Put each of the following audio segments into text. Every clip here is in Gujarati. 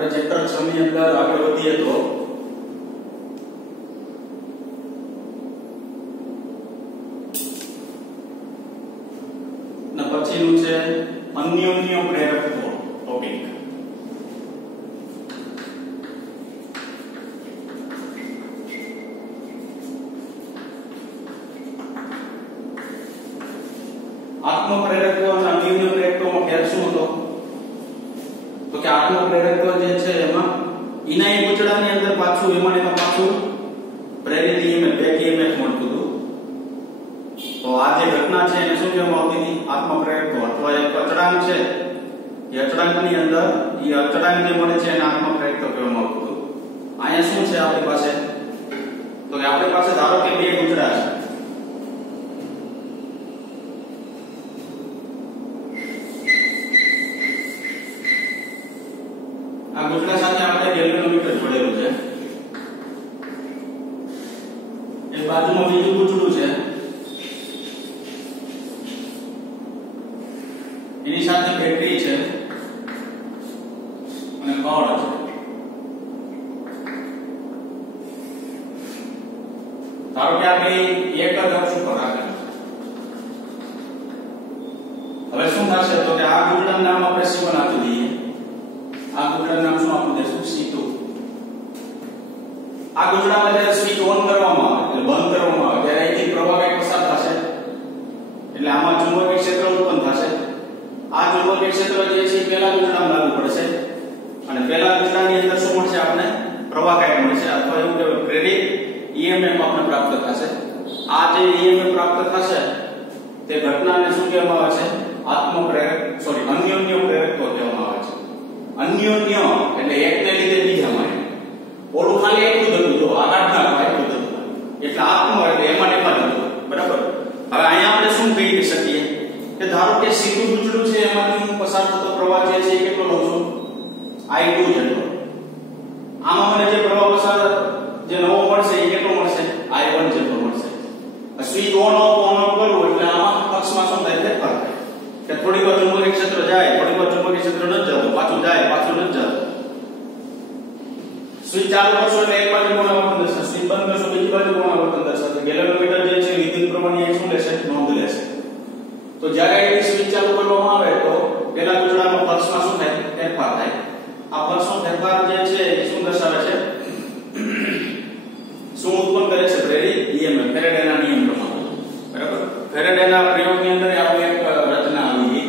આપણે ચેપ્ટર 6 ની અંદર આગળ વધીએ તો પછીનું છે અન્યોન્ય પ્રેરકત્વ ટોપિક। આત્મ પ્રેરકત્વ અને અન્યોન્ય પ્રેરકત્વમાં ફેર શું હતો? તો કે આત્મ પ્રેરકત્વ જે છે એમાં ઇનાઈ ગુચડાની અંદર પાછું એમાં પાછું પ્રેરિત EMF બેક EMF મળતું હતું। તો આ જે ઘટના છે એને શું કહેવામાં આવતી હતી? આત્મ પ્રેરકત્વ અથવા એક અચળાંક છે, એ અચળાંકની અંદર એ અચળાંક જે મળે છે એને આત્મ પ્રેરકત્વ કહેવામાં આવતું હતું। અહીંયા શું છે આપણી પાસે? તો કે આપણી પાસે ધારો કે બે ગુચડા છે, આ ગુચડા સાથે આપણે ગેલ્વેનોમીટર જોડેલું છે, એક બાજુમાં બીજું ગુચડું છે, એની સાથે બેટરી છે અને કળ છે। ધારો કે આપણે એક જ અક્ષ ઉપર રાખેલું છે। હવે શું થશે? તો કે આ ગુચડાનું નામ આપણે C1 આપી દઈએ, આ ગુચડાનું નામ શું આપી દઈશું? C2। આ ગુચડામાં જ્યારે સ્વિચ ઓન કરવામાં આવે એટલે બંધ કરવામાં આવે ત્યારે અહીંથી પ્રવાહ કઈ પસાર થશે એટલે આમાં ચુંબકીય ક્ષેત્ર ઉત્પન્ન થશે। આ ચુંબકીય ક્ષેત્ર જે છે પહેલા ગુચડામાં લાગુ પડશે અને પહેલા ગુચડાની અંદર શું મળશે? આપણે પ્રવાહ કાંઈ મળશે અથવા એવું કે પ્રેરિત EMF આપણે પ્રાપ્ત થશે। આ જે EMF પ્રાપ્ત થશે તે ઘટનાને શું કહેવામાં આવે છે? અન્યોન્ય પ્રેરકત્વ કહેવામાં આવે છે। અન્યોન્ય એટલે એકને લીધે બીજામાં, ઓલું ખાલી એટલું જ હતું, જો આગળના એટલું જ હતું એટલે આત્મ એટલે એમાં જ હતું, બરાબર। હવે અહીંયા આપણે શું કહી શકીએ કે ધારો કે સીધું ગુચડું છે એમાંથી હું પસાર થતો પ્રવાહ જે છે એ કેટલો લઉં છું? I2 જેટલો। આમાં મને જે પ્રવાહ પસાર જે નવો મળશે એ કેટલો મળશે? I1 જેટલો મળશે। સ્વિચ ઓન ઓફ કરું એટલે આમાં પક્ષમાં શું થાય? ફેરફાર થાય કે થોડી વાર ચુંબકીય ક્ષેત્ર જાય, થોડી વાર ચુંબકીય ક્ષેત્ર ન જતું, પાછું જાય, પાછું ન જતું। સ્વિચ ચાલુ કરશો એટલે એક બાજુ કોણ આવર્તન દર્શાવશે, સ્વિચ બંધ કરશો બીજી બાજુ કોણ આવર્તન દર્શાવશે। ગેલ્વેનોમીટર જે છે વિદ્યુત પ્રવાહની અહીં શું લેશે? નોંધ લેશે। તો જ્યારે અહીં સ્વિચ ચાલુ કરવામાં આવે તો પેલા ગુચડામાં પલ્સમાં શું થાય? ફેરફાર થાય। આ પલ્સનો ફેરફાર જે છે એ શું દર્શાવે છે? શું ઉત્પન્ન કરે છે? પ્રેરિત EMF, ફેરેડેના નિયમ પ્રમાણે, બરાબર। ફેરેડેના પ્રયોગની અંદર આવી એક રચના આવી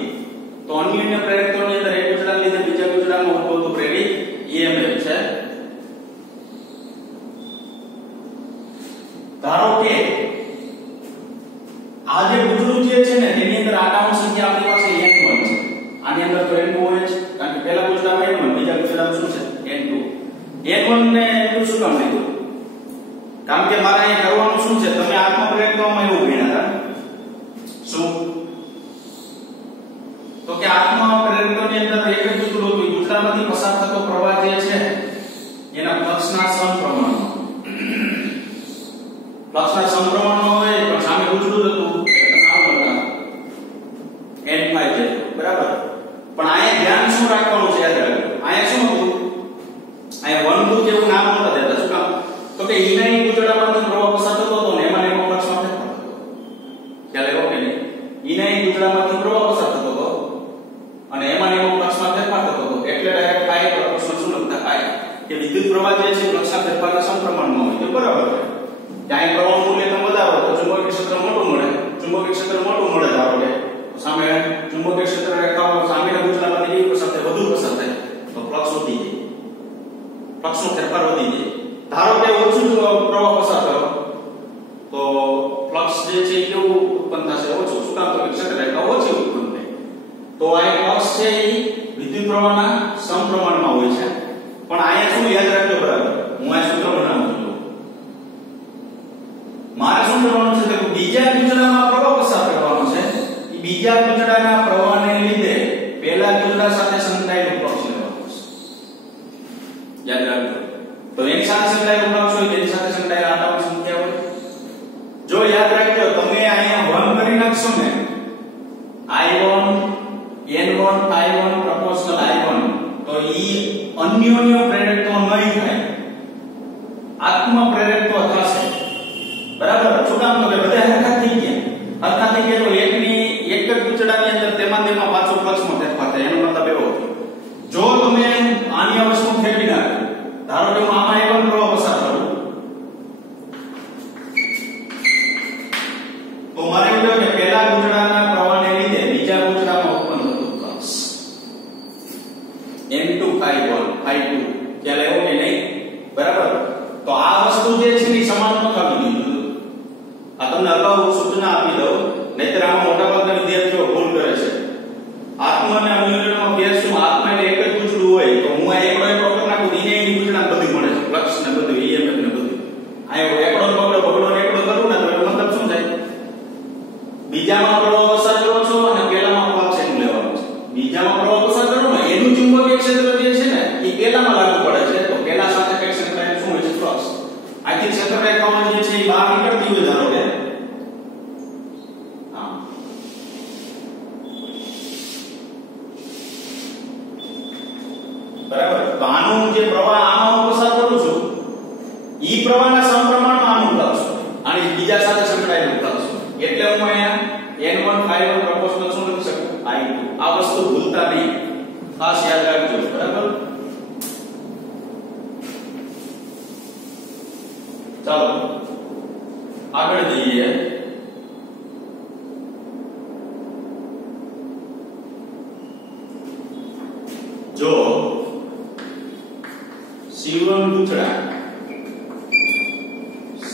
તો અન્યોન્ય પ્રેરકત્વની અંદર એક ગુચડાને લીધે બીજા ગુચડામાં ઉદ્ભવતું પ્રેરિત EMF છે। ધારો કે આ જે ગુચડું જે છે ને તેની અંદર આટાઓની સંખ્યા આપણી પાસે n1 છે, આની અંદર તો n2 હોય છે કારણ કે પહેલા ગુચડામાં n1, બીજા ગુચડામાં શું છે? n2। n1 ને n2 શું કામ લીધું? કારણ કે મારે અહીંયા કરવાનું શું છે? તમે આત્મ પ્રેરકત્વમાં એવું ભણ્યા હતા શું? તો કે આત્મ પ્રેરકત્વની અંદર એક જ ગુચડું હતું, ગુચડામાંથી પસાર થતો પ્રવાહ જે છે એના ફ્લક્સના સમપ્રમાણમાં, ફ્લક્સના સમપ્રમાણમાં હોય પણ સામે ગુચડું હતું એટલે આવું હતા n5 જેટલું, બરાબર। પણ અહીંયા ધ્યાન શું રાખવાનું છે? યાદ રાખજો અહીંયા શું હતું? અહીંયા વન ટુ જેવું નામ નહોતા દેતા, શું કામ? તો કે ઇનાઈ ગુચડામાંથી પ્રવાહ પસાર થતો હતો ને એમાં એમાં ફ્લક્સમાં ફેરફાર થતો, ખ્યાલ આવ્યો કે નહીં? ઇનાઈ ગુચડામાંથી પ્રવાહ પસાર થતો હતો અને એમાં એમાં ફ્લક્સમાં ફેરફાર થતો હતો એટલે ડાયરેક્ટ I પ્રશ્ન શું લખતા? I કે વિદ્યુત પ્રવાહ જે છે ફ્લક્સના ફેરફારના સમપ્રમાણમાં હોય તો બરાબર છે। ત્યાં પ્રવાહનું મૂલ્ય તમે વધારો તો ચુંબકીય ક્ષેત્ર મોટું મળે, ચુંબકીય ક્ષેત્ર મોટું મળે ધારો કે સામે ચુંબકીય ક્ષેત્ર રેખાઓ સામેના ગુચડામાંથી કેવી પસાર થાય? વધુ પસાર થાય તો ફ્લક્સ વધી જાય, ફ્લક્સનો ફેરફાર વધી જાય। ધારો કે ઓછું પ્રવાહ પસાર થયો તો ફ્લક્સ જે છે એ કેવું ઉત્પન્ન થશે? ઓછું। શું કામ? તો ક્ષેત્ર રેખા ઓછી ઉત્પન્ન થાય તો આ ફ્લક્સ છે એ વિદ્યુત પ્રવાહના સમપ્રમાણમાં હોય છે। પણ અહીંયા શું યાદ રાખજો, બરાબર? હું આ સૂત્ર બનાવું છું, મારે શું કરવાનું છે? કે બીજા ગુચડામાં પ્રવાહ પસાર કરવાનો છે, એ બીજા ગુચડાના પ્રવાહને લીધે પહેલા ગુચડા સાથે સંકળાયેલું ફ્લક્સ લેવાનું છે, યાદ રાખજો। તો એની સાથે સંકળાયેલું ફ્લક્સ હોય તેની સાથે સંકળાયેલા આટાઓની સંખ્યા હોય। જો યાદ રાખજો તમે અહીંયા 1 કરી નાખશો ને I1 N1 I1 proportional I1 તો ઈ અન્યોન્ય પ્રેરકત્વ નહીં થાય, આત્મ પ્રેરકત્વ થશે. બરાબર? શું કામ? તો કે બધા હરખા થઈ ગયા. હરખા થઈ ગયા તો એક જ ગુચડાની અંદર તેમાં પાછો ફ્લક્સમાં ફેરફાર થાય. એનો મતલબ એવો થયો, જો તમે આની વસ્તુ ફેરવી નાખો, ધારો કે હું આમાં એક પ્રવાહ પસાર કરું, તો મારે એવું કહેવાય કે પહેલા ગુચડાના પ્રવાહને લીધે બીજા ગુચડામાં ઉત્પન્ન થતું ફ્લક્સ N2 ∅1 ∅2 ખ્યાલ આવ્યો કે નહીં? બરાબર? તો આ વસ્તુ જે છે એ સમાન ન થવી જોઈએ. આ તમને અગાઉ સૂચના આપી દઉં, નહીતર આમાં મોટાભાગના વિદ્યાર્થીઓ ભૂલ કરે છે. આત્મ અને અન્યોન્યમાં ફેર શું? આત્મ એટલે એક જ ગુચડું હોય તો હું આ એકડો કરી નાખું, એને એની ગુચડા બધું મળે છે, ફ્લક્સ ને બધું, EMF ને બધું. આ એકડો બગડો એકડો કરું ને તો એનો મતલબ શું થાય? બીજામાં પ્રવાહ પસાર કરો છો અને પહેલામાં ફ્લક્સ એનું લેવાનું છે. બીજામાં પ્રવાહ પસાર કરો ને એનું ચુંબકીય ક્ષેત્ર જે છે ને એ પહેલામાં લાગુ પડે છે, તો પહેલા સાથે કનેક્શન થાય શું હોય છે? ફ્લક્સ. આથી ક્ષેત્ર રેખાઓ જે છે એ બહાર નીકળતી હોય, ધારો કે બરાબર. તો આનું જે પ્રવાહ આમાં હું પસાર કરું છું, ઈ પ્રવાહના સમપ્રમાણમાં આનું ફ્લક્સ હોય, આની બીજા સાથે સંકળાયેલું ફ્લક્સ હોય. એટલે હું અહીંયા N1 ∅1 પ્રપોર્શનલ શું લખી શકું? I2. આ વસ્તુ ભૂલતા નહીં, ખાસ યાદ રાખજો. બરાબર? ચાલો આગળ જઈએ. જો C1 ગુચડા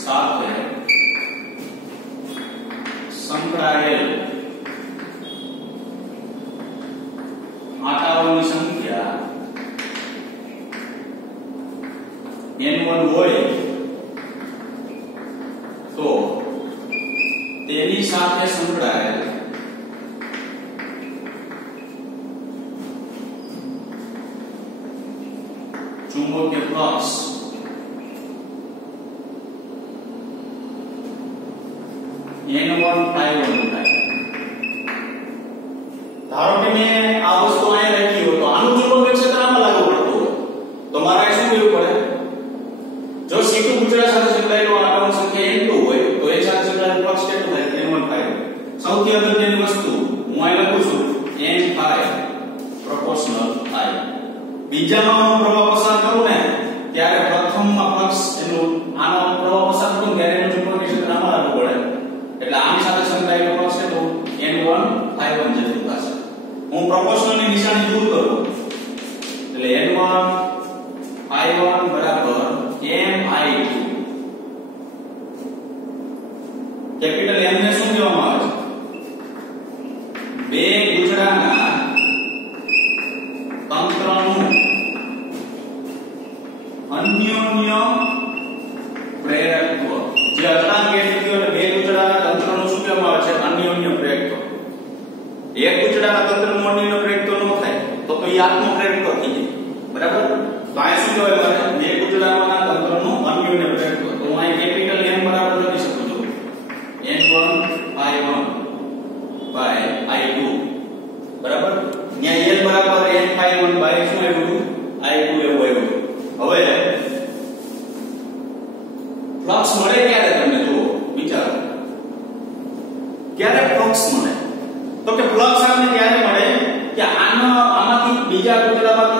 સાથે સંકળાયેલ આટાઓની સંખ્યા N1 હોય તો તેની સાથે સંકળાયેલ ચુંબકીય ફ્લક્સ N1 ∅1 થાય. ધારો કે મેં આ વસ્તુ અહીંયા રાખી હોય તો આનું ચુંબકીય ક્ષેત્ર આમાં લાગુ પડતું હોય તો મારે શું કરવું પડે? જો C2 ગુચડા સાથે સંકળાયેલો આટાઓની સંખ્યા N2 હોય તો એ સાથે સંકળાયેલું ફ્લક્સ કેટલું થાય? N1 ∅1. સૌથી અગત્યની વસ્તુ હું અહીં લખું છું N∅ પ્રોપોર્શનલ I. બીજામાં પ્રવાહ પસાર કરું ને ત્યારે પ્રથમમાં ફ્લક્સ એનું આનો પ્રવાહ પસાર કરું ત્યારે એનું ચુંબકીય ક્ષેત્ર આમાં લાગુ પડે, એટલે આની સાથે સંકળાયેલું ફ્લક્સ કેટલું? N1 ∅1 જેટલું થશે. હું પ્રોપોર્શનલની નિશાની દૂર કરું એટલે N1 ∅1 બરાબર MI2. કેપિટલ M ને શું કહેવામાં આવે છે? બે ગુચડાના તંત્રનું અન્યોન્ય પ્રેરકત્વ. જે અચળાંક એટલે બે ગુચડાના તંત્રનું શું કહેવામાં આવે છે? અન્યોન્ય પ્રેરકત્વ. એક ગુચડાના તંત્રનું અન્યોન્ય પ્રેરકત્વ ન થાય તો એ આત્મ પ્રેરકત્વ થઈ જાય. બરાબર? તો આ શું કહેવાય? મારે બે ગુચડાના તંત્રનું અન્યોન્ય પ્રેરકત્વ. તો હું અહીં કેપિટલ M બરાબર લખી શકું છું N1 ∅1 I2. બરાબર? ત્યાં L બરાબર N∅1 બાય શું આવ્યું? I2 એવું આવ્યું. હવે ફ્લક્સ મળે ક્યારે? તમે જુઓ, વિચારો, ક્યારે ફ્લક્સ મળે? તો કે ફ્લક્સ આપણને ક્યારે મળે કે આમાંથી બીજા ગુચડામાં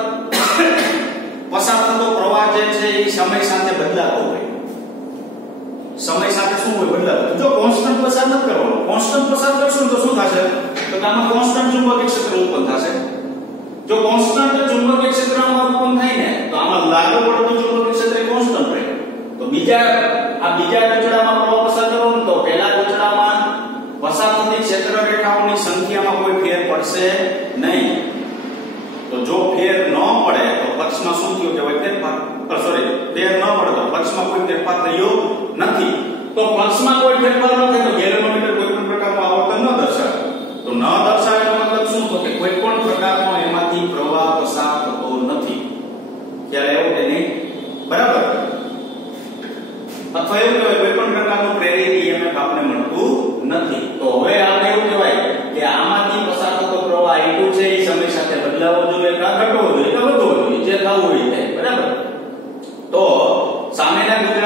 પસાર થતો પ્રવાહ જે છે એ સમય સાથે બદલાતો હોય. સમય સાથે શું હોય? બદલાતો. જો કોન્સ્ટન્ટ પસાર ન કરવાનો, કોન્સ્ટન્ટ પસાર કરશું તો શું થશે? તો આમાં કોન્સ્ટન્ટ ચુંબકીય ક્ષેત્ર ઉત્પન્ન થશે. જો કોન્સ્ટન્ટ ચુંબકીય ક્ષેત્રમાં ઉત્પન્ન થાય ને તો આમાં લાગુ પડતું ચુંબકીય ક્ષેત્ર કોન્સ્ટન્ટ રહે. તો બીજા ગુચડામાં પ્રવાહ પસાર કરો ને તો પહેલા ગુચડામાં પસાર થતી ક્ષેત્ર રેખાઓની સંખ્યામાં કોઈ ફેર પડશે નહીં. તો જો ફેર ન પડે તો ફ્લક્સમાં શું થયું કહેવાય? ફેરફાર. ફેર ન પડે તો ફ્લક્સમાં કોઈ ફેરફાર થયો નથી. તો ફ્લક્સમાં કોઈ ફેરફાર ન થાય તો ગેલેનોમીટર કોઈ પણ પ્રકારનું આવર્તન ન દર્શાવે. તો ન દર્શાવેનો મતલબ શું? તો કે કોઈ પણ પ્રકારનો એમાંથી પ્રવાહ પસાર થતો નથી. ખ્યાલ આવ્યો કે નહીં? બરાબર? અથવા એવું કહેવાય કોઈ પણ પ્રકારનું પ્રેરિત EMF આપણે મળતું નથી. તો હવે આપણે એવું કહેવાય કે આમાંથી પસાર થતો પ્રવાહ I2 છે એ સમય સાથે બદલાવો જોઈએ, કાં ઘટવો જોઈએ, કાં વધવો જોઈએ, જે થવું હોય તે.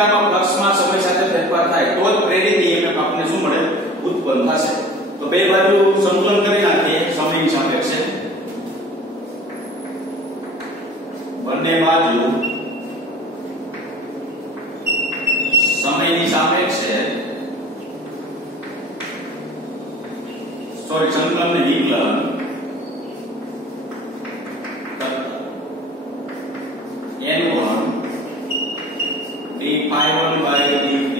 જુચડામાં ફ્લક્સમાં સમય સાથે ફેરફાર થાય તો જ પ્રેરિત EMF આપણને શું મળે ઉત્પન્ન થશે તો બે બાજુ સંતુલન કરી નાખીએ સમયની સાપેક્ષે બંને બાજુ સમયની સાપેક્ષે સંકલન ને વિકલન n1 d∅1 by dt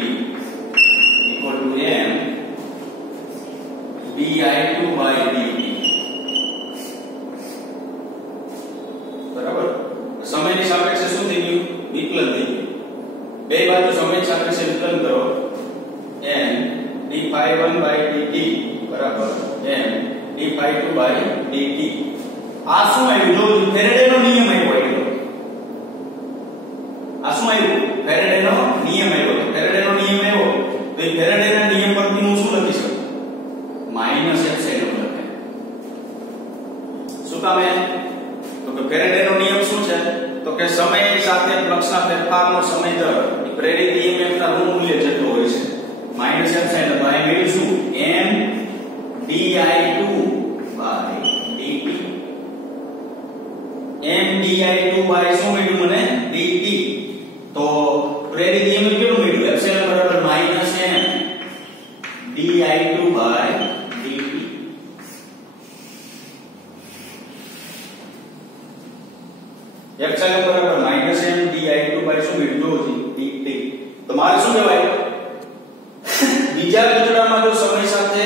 equal to m di2 by dt બરાબર સમયની સાપેક્ષે શું થઈ ગયું વિકલન થઈ ગયું બે બાજુ સમયની સાપેક્ષે વિકલન કરો n d∅1 by dt બરાબર m d∅2 by dt આ શું આવ્યું જો ફેરેડેનો નિયમ આવ્યો આ શું આવ્યું ફેરેડેનો નિયમ આવ્યો તો ફેરેડેનો નિયમ આવ્યો તો એ ફેરેડેના નિયમ પરથી હું શું લખી શકું માઈનસ એપ્સિલોન લખે શું કામ તો કે ફેરેડેનો નિયમ શું છે તો કે સમય સાથે ફ્લક્સના ફેરફારનો સમય દર પ્રેરિત EMF ના ઋણ મૂલ્ય જેટલો હોય છે માઈનસ એપ્સિલોન તો આ મેળવીશું m di2 by dt m di2 by શું મળ્યું મને dt તો પ્રેરિત EMF કેટલું મળ્યું એપ્સિલોન બરાબર minus m di2 by dt epsilon બરાબર માઈનસ m di2 by શું મળ્યું dt તો મારે શું કહેવાય બીજા ગૂંચળામાં જો સમય સાથે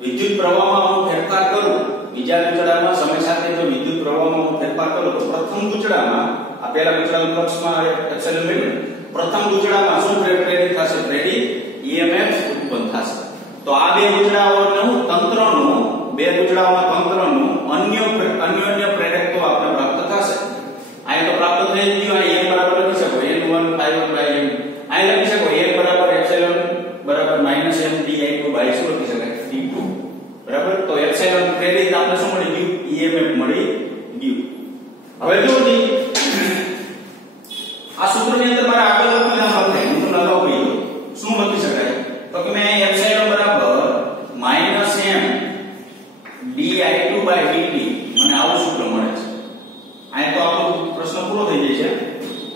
વિદ્યુત પ્રવાહમાં હું ફેરફાર કરું બીજા ગૂંચળામાં સમય સાથે જો વિદ્યુત પ્રવાહમાં હું ફેરફાર કરું તો પ્રથમ ગૂંચળામાં આ પહેલા ગૂંચળાનું ફ્લક્સમાં એપ્સિલોન મળ્યું પ્રથમ ગૂંચળામાં શું પ્રેરિત થશે પ્રેરિત EMF ઉત્પન્ન થશે તો આ બે ગૂંચળાઓનું તંત્રનું બે ગૂંચળાઓના તંત્રનું અન્યોન્ય પ્રેરકત્વ આપણે પ્રાપ્ત થશે આ તો પ્રાપ્ત થઈ ગયું આ m બરાબર લખી શકો n1 ∅1 by m આ લખી શકો m બરાબર એપ્સિલોન બરાબર માઈનસ m di2 by શું લખી શકાય d2 બરાબર તો એપ્સિલોન પ્રેરિત આપણે શું મળી ગયું EMF મળી ગયું હવે જો જી આ સૂત્રની અંદર મારે આગળ લખી નાખવા થાય હું તમને અગાઉ કહી દઉં શું લખી શકાય તો કે મેં એપ્સિલોન બરાબર minus m di2 by dt મને આવું સૂત્ર મળે છે આ તો આપણો પ્રશ્ન પૂરો થઈ જાય છે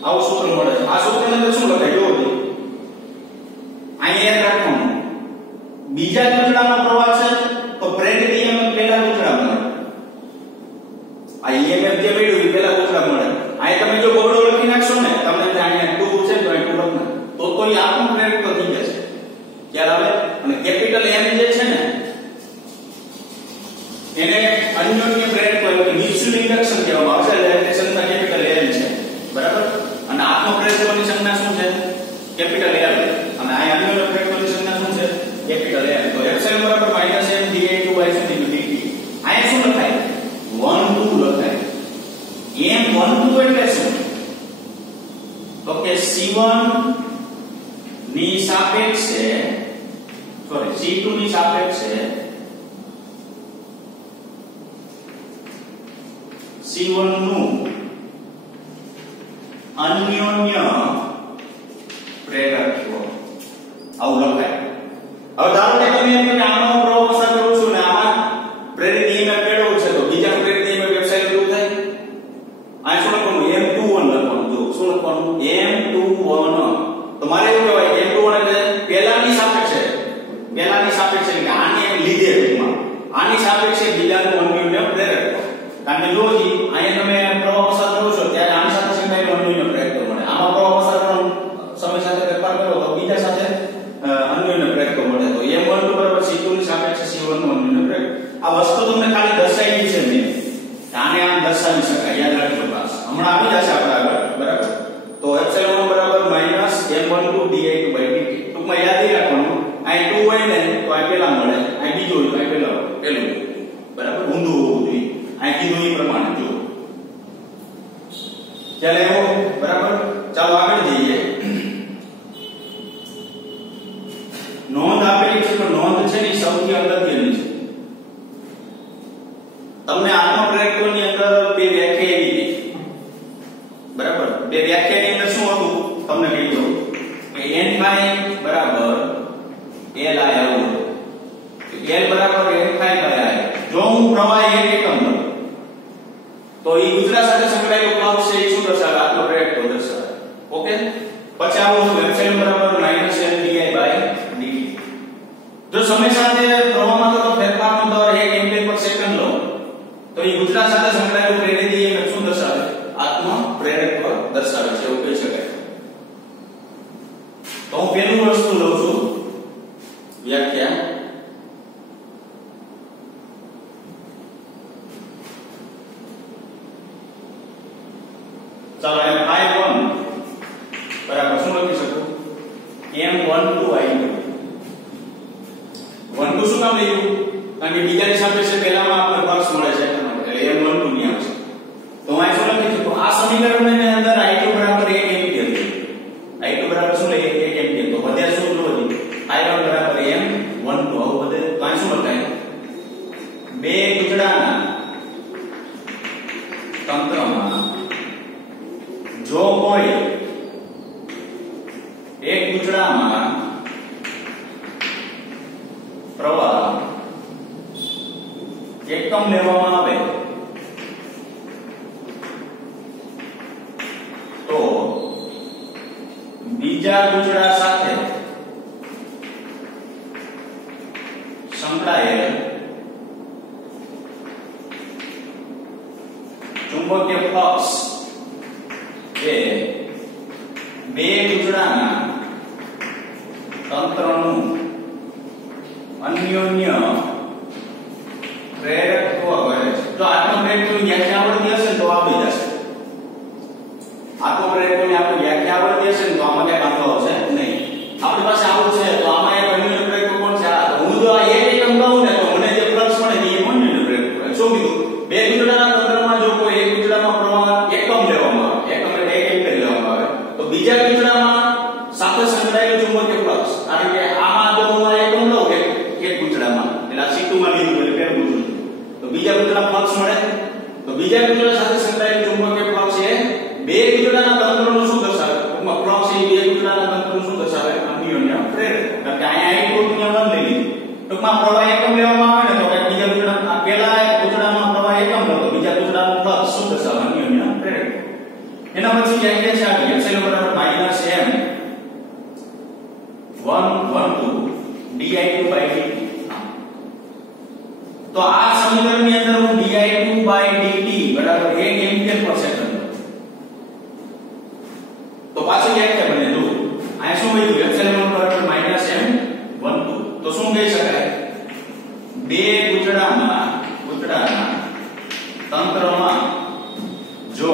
આવું સૂત્ર મળે છે આ સૂત્રની અંદર શું લખાય જો જી અહીંયા યાદ રાખવાનું બીજા ગૂંચળામાં પ્રવાહ છે તો પ્રેરિત EMF પહેલા ગૂંચળામાં મળે આ EMF જે મળ્યું એ પહેલા ગૂંચળામાં મળે આ તમે જો બોર્ડો લખી નાખશો ને તમને ત્યાં 2 છે તો 2 લખો તો એ આખું પ્રેરિત થઈ જશે ખ્યાલ આવે અને કેપિટલ M જે છે ને એને અન્યોન્ય પ્રેરક હોય કે મ્યુચ્યુઅલ ઇન્ડક્શન કહેવામાં આવે છે એટલે સંખ્યા કેપિટલ L છે બરાબર અને આત્મ પ્રેરકત્વની સંખ્યા શું છે કેપિટલ L અને આ અન્યોન્ય પ્રેરકત્વની સંખ્યા શું છે કેપિટલ M તો એપ્સિલોન બરાબર minus m di2 by dt આ શું લખાય 1 2 લખાય m 1 2 એટલે શું તો કે c1 ની સાપેક્ષે સોરી c2 ની સાપેક્ષે c1 નું અન્યોન્ય પ્રેરકત્વ આવું લખાય હવે ધારો કે તમે એમ કે આનો પ્રવાહ પસાર કરો છો ને આમાં પ્રેરિત EMF કેળવું છે તો બીજા પ્રેરિત EMF એપ્સિલોન દૂર થાય આ શું લખવાનું m21 લખવાનું જો શું લખવાનું m21 તો મારે એવું કહેવાય m21 એટલે પહેલાની સાપેક્ષે એટલે આની લીધે આની સાપેક્ષે બીજાનું અન્યોન્ય પ્રેરકત્વ કારણ કે જો જી અહીંયા તમે પ્રવાહ પસાર કરો છો ત્યારે આની સાથે સંકળાયેલું અન્યોન્ય પ્રેરકત્વ મળે આમાં પ્રવાહ પસાર કરો સમય સાથે ફેરફાર કરો તો બીજા સાથે અન્યોન્ય પ્રેરકત્વ મળે તો m12 બરાબર c2 ની સાપેક્ષે c1 નું અન્યોન્ય પ્રેરકત્વ આ વસ્તુ તમને ખાલી દર્શાવી છે મેં આને આમ દર્શાવી શકાય યાદ રાખજો ખાસ હમણાં આવી જશે આપણે આગળ બરાબર તો એપ્સિલોન બરાબર minus m12 di2 by dt ટૂંકમાં યાદ રાખવાનું આ 2 હોય ને તો આ પેલા મળે આ બીજું હોય તો આ પેલું બરાબર ઊંધું હોવું જોઈએ આ કીધું એ પ્રમાણે જો ચાલે એવો બરાબર ચાલો આગળ જઈએ નોંધ આપેલી છે પણ નોંધ છે ને સૌથી અગત્યની છે તમને આત્મ પ્રેરકત્વની અંદર બે વ્યાખ્યા એવી હતી બરાબર બે વ્યાખ્યાની અંદર શું હતું તમને કહી બરાબર Li આવું L બરાબર n by I જો હું પ્રવાહ 1 એકમ લઉં તો ઈ ગુજરાત સાથે સંકળાયેલો ફ્લક્સ છે એ શું દર્શાવે આટલો પ્રેરક દર્શાવે ઓકે પછી આવું એપ્સિલોન બરાબર -n di by dt જો સમય સાથે પ્રવાહમાં થતો ફેરફારનો દર 1 એમ્પિયર પર સેકન્ડ લો તો ઈ ગુજરાત સાથે સંકળાયેલું પ્રેરિત EMF શું દર્શાવે આત્મ પ્રેરકત્વ દર્શાવે છે એવું કહી શકાય તો હું પહેલું વસ્તુ લઉં છું વ્યાખ્યા ચાલો એમ I1 બરાબર શું લખી શકું M12 I2 12 શું કામ લખ્યું કારણ કે બીજાની સાપેક્ષે પહેલામાં આપણે ફ્લક્સ મળે છે એટલે M12 ની આવશે તો હું શું લખી શકું આ સમીકરણની અંદર I2 બરાબર 1 એમ્પિયર I2 બરાબર શું લે 1 એમ્પિયર તો વધ્યા શું જોવો I1 બરાબર M12 આવું બધે તો આ શું લખાય બે ગુચડાના તંત્રમાં જો કોઈ એક ગુચડામાં પ્રવાહ એકમ લેવામાં આવે તો બીજા ગુચડા સાથે સંકળાયેલ ચુંબકીય ફ્લક્સ એ બે ગુચડાના તંત્રનું અન્યોન્ય પ્રેરકત્વ કરે છે જો આત્મપ્રેરકત્વની વ્યાખ્યા આવડતી હશે તો આવડી જશે આત્મપ્રેરકત્વની આપણે વ્યાખ્યા આવડતી હશે તો આમાં કઈ વાંધો આવશે નહીં આપણી પાસે આવું છે તો આમાં એક અન્યોન્ય પ્રેરકત્વ કોણ છે હું જો આ એક એકમ લઉં ને તો મને જે ફ્લક્સ મળે એ અન્યોન્ય પ્રેરકત્વ શું કીધું બે ગુચડાના તંત્રમાં જો કોઈ એક ગુચડામાં પ્રવાહ એકમ લેવામાં આવે એકમ એટલે 1 એમ્પિયર લેવામાં આવે તો બીજા ગુચડામાં સાથે સંકળાયેલું ચુંબકીય ફ્લક્સ કારણ કે આમાં જો હું એકમ લઉં એક ગુચડામાં એટલે આ C2 માં લીધું એટલે પહેલું ગુચડું તો બીજા ગુચડામાં ફ્લક્સ મળે તો બીજા ગુચડા સાથે સંકળાયેલું ચુંબકીય ફ્લક્સ એ બે ગુચડાના તંત્રનું શું દર્શાવે ટૂંકમાં ફ્લક્સ એ બે ગુચડાના તંત્રનું શું દર્શાવે અન્યોન્ય પ્રેરક કારણ કે અહીંયા I2 ને 1 લઈ લીધું ટૂંકમાં પ્રવાહ એકમ લેવામાં આવે ને તો કે બીજા ગુચડામાં પહેલા ગુચડામાં પ્રવાહ એકમ લો તો બીજા ગુચડાનું ફ્લક્સ શું દર્શાવે અન્યોન્ય પ્રેરક એના પછી વ્યાખ્યા છે એપ્સિલોન બરાબર -m112 di2 by dt તો આ સમીકરણની અંદર હું di2 by dt બરાબર 1 એમ્પિયર પર સેકન્ડ તો પાછી વ્યાખ્યા બને જો આ શું મળ્યું એપ્સિલોન બરાબર -m12 તો શું કહી શકાય બે ગુચડાના તંત્રમાં જો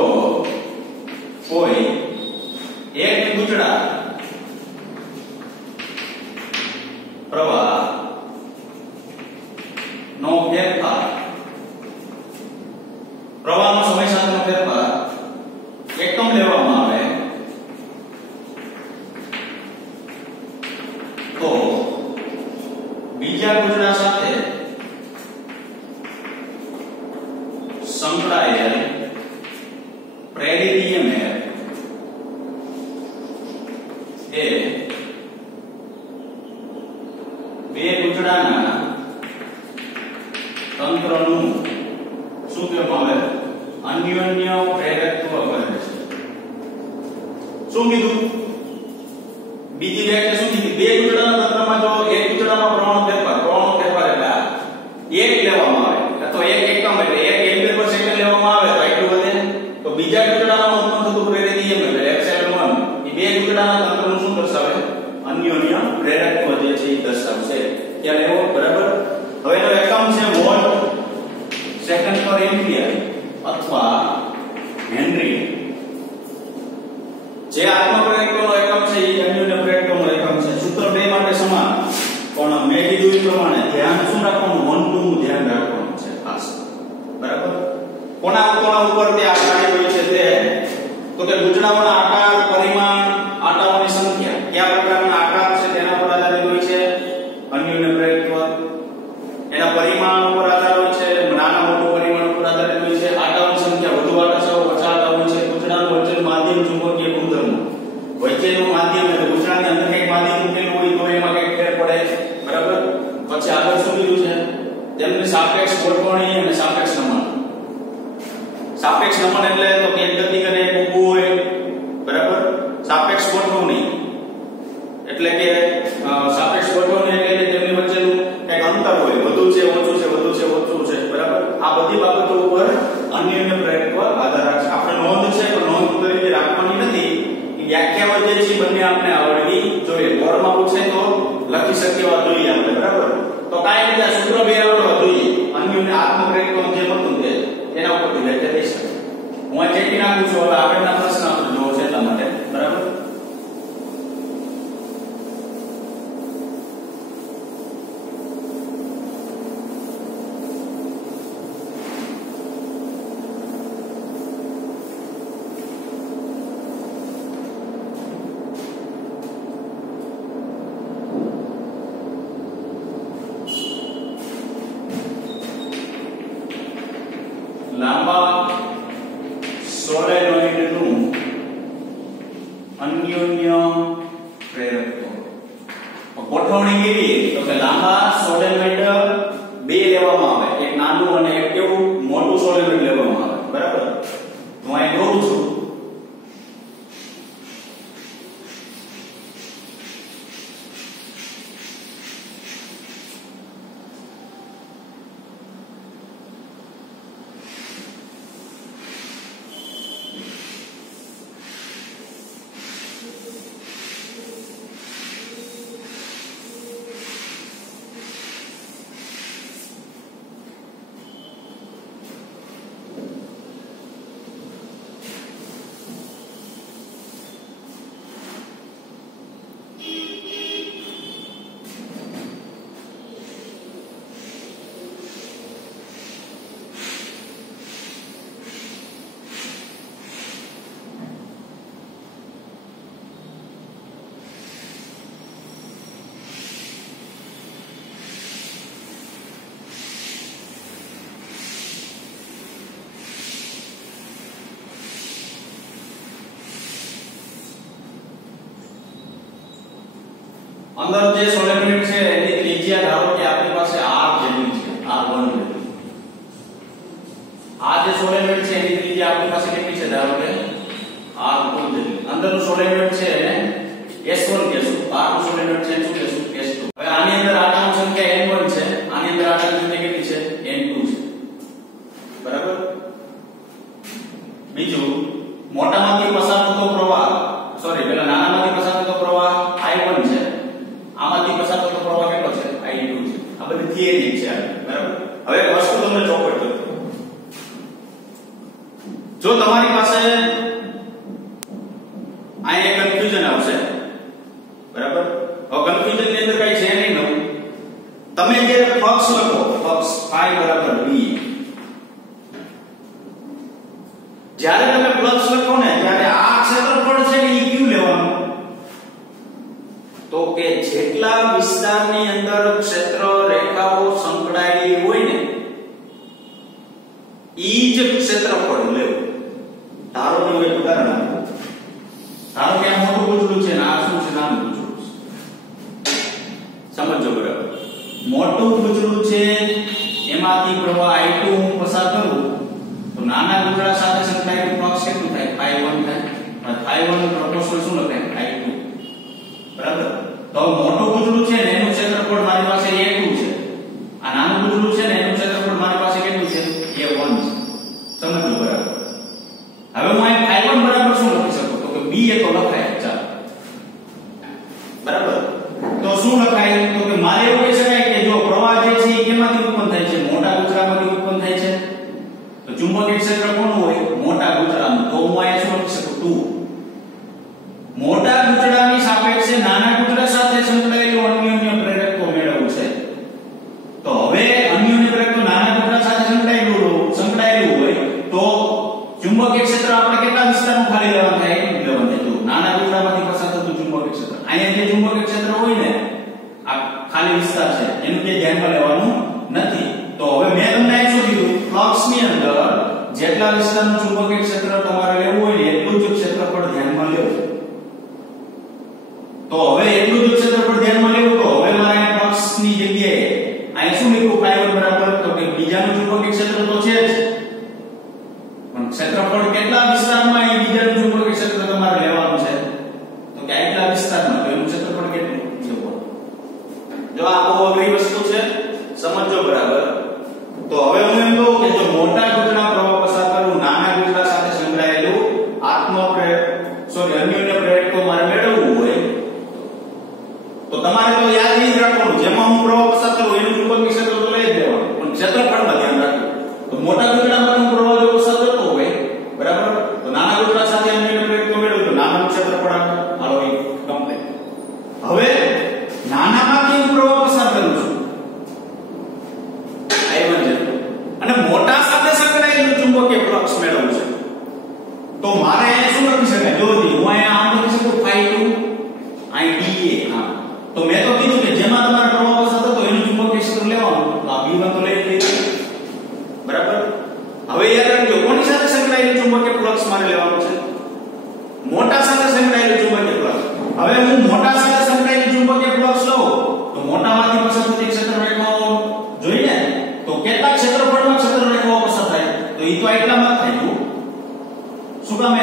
કોઈ એક ગુચડા પ્રવાહ નો ફેરફાર પ્રવાહનો સમય સાથેનો ફેરફાર એકમ લેવામાં આવે તો બીજા ગુચડા સાથે સંકળાયેલ પ્રેરિત EMF એ બે ગુચડાના તંત્રનું શું કહેવામાં આવે અન્યોન્ય પ્રેરકત્વ કરે છે શું કીધું બીજી વ્યાખ્યા શું કીધી બે ગુચડાના તંત્રમાં જો એક ગુચડામાં પ્રવાહનો ફેરફાર એટલે એક લેવામાં આવે તો એક એકમ એટલે 1 એમ્પિયર પર સેકન્ડ લેવામાં આવે તો I2 વધે તો બીજા ગુચડામાં ઉત્પન્ન થતું પ્રેરિત EMF એટલે એપ્સિલોન 1 એ બે ગુચડાના તંત્રનું શું દર્શાવે અન્યોન્ય પ્રેરકત્વ જે છે એ દર્શાવશે ત્યારે એવો બરાબર હવે એનો એકમ છે વોલ્ટ સેકન્ડ પર એમ્પિયર અથવા હેનરી જે આત્મપ્રેરકત્વનો એકમ છે એ અન્યોન્ય પ્રેરકત્વનો એકમ છે સૂત્ર બે માટે સમાન પણ મેં કીધું એ પ્રમાણે ધ્યાન શું રાખવાનું 1 2 નું ધ્યાન રાખવાનું છે ખાસ બરાબર કોના ઉપર તે આધારિત હોય છે તે તો કે ગુચડાઓના આકાર પરિમાણ આટાઓની સંખ્યા કયા પ્રકારના આકાર છે તેના પર આધારિત હોય છે અન્યોન્ય પ્રેરકત્વ એના પરિમાણ ઉપર આધાર હોય છે નાના મોટું પરિમાણ ઉપર આધારિત હોય છે આટાઓની સંખ્યા વધુ આટા છે ઓછા આટા હોય છે ગુચડાનું વચ્ચેનું માધ્યમ ચુંબકીય ગુણધર્મો વચ્ચેનું માધ્યમ એટલે ગુચડાની અંદર કઈ માધ્યમ સાપેક્ષ નમન એટલે તો કે એક ગતિ કરે એક ઊભું હોય, બરાબર. સાપેક્ષ ગોઠવણી એટલે કે સાપેક્ષ ગોઠવણી એટલે તેમની વચ્ચેનું એક અંતર હોય, વધુ છે ઓછું છે, વધુ છે ઓછું છે, બરાબર. આ બધી બાબતો ઉપર અન્યોન્ય પ્રેરક પર આધાર રાખે. આપણે નોંધ છે પણ નોંધ તરીકે રાખવાની નથી. વ્યાખ્યાઓ જે છે બંને આપણે આવડવી જોઈએ. બોર્ડમાં પૂછે તો લખી શકીએ એવા જોઈએ આપણે, બરાબર. તો કાઈ રીતે સૂત્ર બે આવડવા જોઈએ. અન્યોન્ય આત્મપ્રેરક જે હતું તે એના ઉપરથી વ્યાખ્યા થઈ શકે. હું આ ચેકી નાખું છું. હવે આગળના પ્રશ્ન આપણે જોવો છે એટલા માટે, બરાબર. લાંબા સોલેનોઇડનું અન્યોન્ય પ્રેરકત્વ. ગોઠવણી કેવી? તો કે લાંબા સોલેનોઇડ બે લેવામાં આવે, એક નાનું અને એક કેવું મોટું સોલેનોઇડ લેવામાં આવે, બરાબર. હું અહીં દોરું છું. અંદર જે સોલેનોઇડ છે એની ત્રિજ્યા ધારો કે આપણી પાસે r જેટલી છે, r1 જેટલી. આ જે સોલેનોઇડ છે એની ત્રિજ્યા આપણી પાસે કેટલી છે? ધારો કે r2 જેટલી. અંદરનું સોલેનોઇડ છે એને s1 કહેશું, બહારનું સોલેનોઇડ છે શું કહેશું? s2. હવે આની અંદર આટાની સંખ્યા n1 છે, આની અંદર આટાની સંખ્યા કેટલી છે? n2 છે, બરાબર. બીજું, મોટામાંથી પસાર થતો પ્રવાહ, સોરી પેલા નાનામાંથી પસાર થતો પ્રવાહ i1 છે, આમાંથી પસાર થતો પ્રવાહ કેટલો છે? i2 છે. આ બધી થિયરી છે, બરાબર. હવે એક વસ્તુ તમને ચોપડ કરું. જો તમારી પાસે અહીં એક કન્ફ્યુઝન આવશે, બરાબર. હવે કન્ફ્યુઝન ની અંદર કઈ છે નહીં નવું. તમે જે પક્ષ લખો, પક્ષ phi બરાબર b, જ્યારે તમે પ્લસ લખો ને ત્યારે આ ક્ષેત્રફળ છે ને એ ક્યુ લેવાનું. તો કે જેટલા વિસ્તારની અંદર ક્ષેત્ર રેખાઓ સંકળાયેલી હોય ને ઈ જ ક્ષેત્રફળ લેવું. ધારો કે હું એક ઉદાહરણ આપું. ધારો કે આ મોટું ગુજરું છે ને આ શું છે? નાનું ગુજરું છે. સમજો બરાબર. મોટું ગુજરું છે એમાંથી પ્રવાહ i2 હું પસાર કરું તો નાના ગુજરા સાથે સંકળાયેલું પક્ષ કેટલું થાય? phi1 થાય. phi1 નું પ્રોપોર્શનલ શું લખાય? i2, બરાબર. તો મોટું ગુજરું છે ને એનું ક્ષેત્રફળ મારી પાસે a2 છે. આ નાનું ગુજરું છે ને એનું ક્ષેત્રફળ મારી પાસે કેટલું છે? a1 છે. સમજો બરાબર. હવે હું અહીં phi1 બરાબર શું લખી શકું? તો કે b એ તો લખાય, ચાલો, બરાબર. તો શું લખાય? તો કે મારે એવું કહી શકાય કે જો પ્રવાહ જે છે એ કેમાંથી ઉત્પન્ન થાય છે? મોટા ગુજરામાંથી ઉત્પન્ન થાય છે. તો ચુંબકીય ક્ષેત્ર કોનું હોય? મોટા ગુજરાનું. તો હું અહીં શું લખી શકું? 2. મોટા ગુજરાની સાપેક્ષે નાના ગુજરા સાથે સંકળાયેલું અન્યોન્ય પ્રેરકત્વ મેળવવું છે. તો હવે અન્યોન્ય પ્રેરકત્વ નાના ગુજરા સાથે સંકળાયેલું હોય તો ચુંબકીય ક્ષેત્ર આપણે કેટલા વિસ્તારનું ખાલી લેવાનું થાય? લેવાનું થાય. જો નાના ગુજરામાંથી પસાર થતું ચુંબકીય ક્ષેત્ર, અહીંયા જે ચુંબકીય ક્ષેત્ર હોય ને આ ખાલી વિસ્તાર છે એનું જે ધ્યાનમાં લેવાનું નથી. તો હવે મેં તમને અહીં શું કીધું? ફ્લક્સની અંદર જેટલા વિસ્તારનું ચુંબકીય ક્ષેત્ર તમારે લેવું હોય ને એટલું જ ક્ષેત્રફળ ધ્યાનમાં લેવું. તો હવે એટલું જ ક્ષેત્રફળ ધ્યાનમાં લેવું. તો હવે મારે આ ફ્લક્સની જગ્યાએ અહીં શું લખ્યું? phi1 બરાબર, તો કે બીજાનું ચુંબકીય ક્ષેત્ર તો છે જ પણ વિસ્તારમાં એ બીજાનું ચુંબકીય ક્ષેત્ર તમારે લેવાનું છે તો કે આટલા વિસ્તારમાં તો એનું ક્ષેત્રફળ કેટલું જુઓ જો આ બહુ અઘરી વસ્તુ છે સમજો બરાબર તો હવે હું એમ કહું કે જો મોટા ગૂંચળા પ્રવાહ પસાર કરું નાના ગૂંચળા સાથે સંકળાયેલું અન્યોન્ય પ્રેરક તો મારે મેળવવું હોય તો તમારે તો યાદ જ રાખવાનું જેમાં હું પ્રવાહ પસાર કરું એનું ચુંબકીય ક્ષેત્ર તો લઈ જ લેવાનું પણ ક્ષેત્રફળમાં ધ્યાન રાખવું તો મોટા ગૂંચળામાં હું પ્રવાહ જો પસાર કરતો હોય બરાબર તો નાના ગૂંચળા સાથે અન્યોન્ય પ્રેરક તો મેળવ્યું તો નાનાનું ક્ષેત્રફળ હાલો એ કમ્પ્લીટ હવે નાનામાંથી હું પ્રવાહ પસાર કરું છું I1 જેટલું અને મોટા સાથે સંકળાયેલું ચુંબકીય ફ્લક્સ મેળવવું છે તો મારે શું લખી શકાય જો હું અહીંયા આમ લખી શકું phi2 અહીં dA તો મેં તો કીધું કે જેમાં તમારે પ્રવાહ પસાર થતો એનું ચુંબકીય ક્ષેત્ર લેવાનું તો આ B1 તો લઈ લીધું બરાબર હવે યાદ રાખજો કોની સાથે સંકળાયેલું ચુંબકીય ફ્લક્સ મારે લેવાનું છે મોટા સાથે સંકળાયેલું ચુંબકીય ફ્લક્સ હવે હું મોટા સાથે સંકળાયેલું ચુંબકીય ફ્લક્સ લઉં તો મોટામાંથી પસાર થતી ક્ષેત્રરેખાઓ જોઈએ તો કેટલા ક્ષેત્રફળમાં ક્ષેત્રરેખાઓ પસાર થાય તો ઈ તો એટલામાં થાય શું કામ